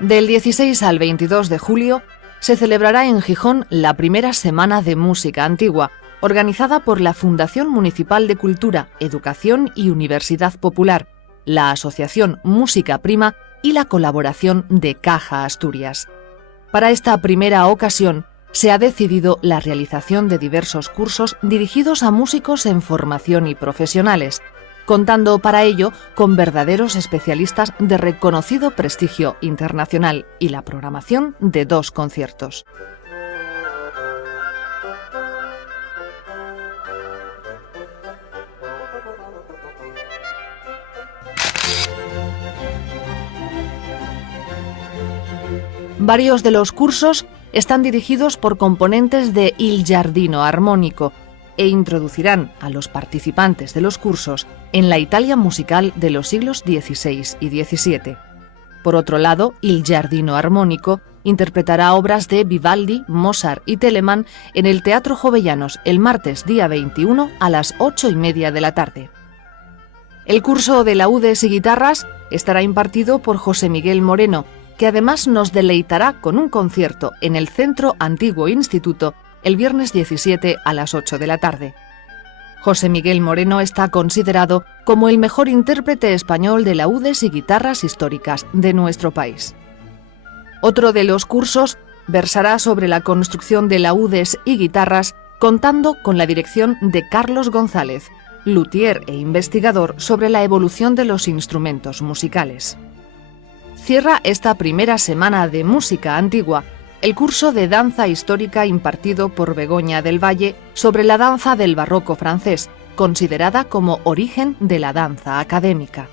Del 16 al 22 de julio se celebrará en Gijón la primera Semana de Música Antigua, organizada por la Fundación Municipal de Cultura, Educación y Universidad Popular, la Asociación Música Prima y la colaboración de Caja Asturias. Para esta primera ocasión se ha decidido la realización de diversos cursos dirigidos a músicos en formación y profesionales, contando para ello con verdaderos especialistas de reconocido prestigio internacional y la programación de 2 conciertos. Varios de los cursos están dirigidos por componentes de Il Giardino Armonico e introducirán a los participantes de los cursos en la Italia musical de los siglos XVI y XVII. Por otro lado, Il Giardino Armonico interpretará obras de Vivaldi, Mozart y Telemann en el Teatro Jovellanos el martes día 21 a las 8:30 de la tarde. El curso de laúdes y guitarras estará impartido por José Miguel Moreno, que además nos deleitará con un concierto en el Centro Antiguo Instituto el viernes 17 a las 8 de la tarde. José Miguel Moreno está considerado como el mejor intérprete español de laúdes y guitarras históricas de nuestro país. Otro de los cursos versará sobre la construcción de laúdes y guitarras, contando con la dirección de Carlos González, luthier e investigador sobre la evolución de los instrumentos musicales. Cierra esta primera Semana de Música Antigua el curso de danza histórica impartido por Begoña del Valle sobre la danza del barroco francés, considerada como origen de la danza académica.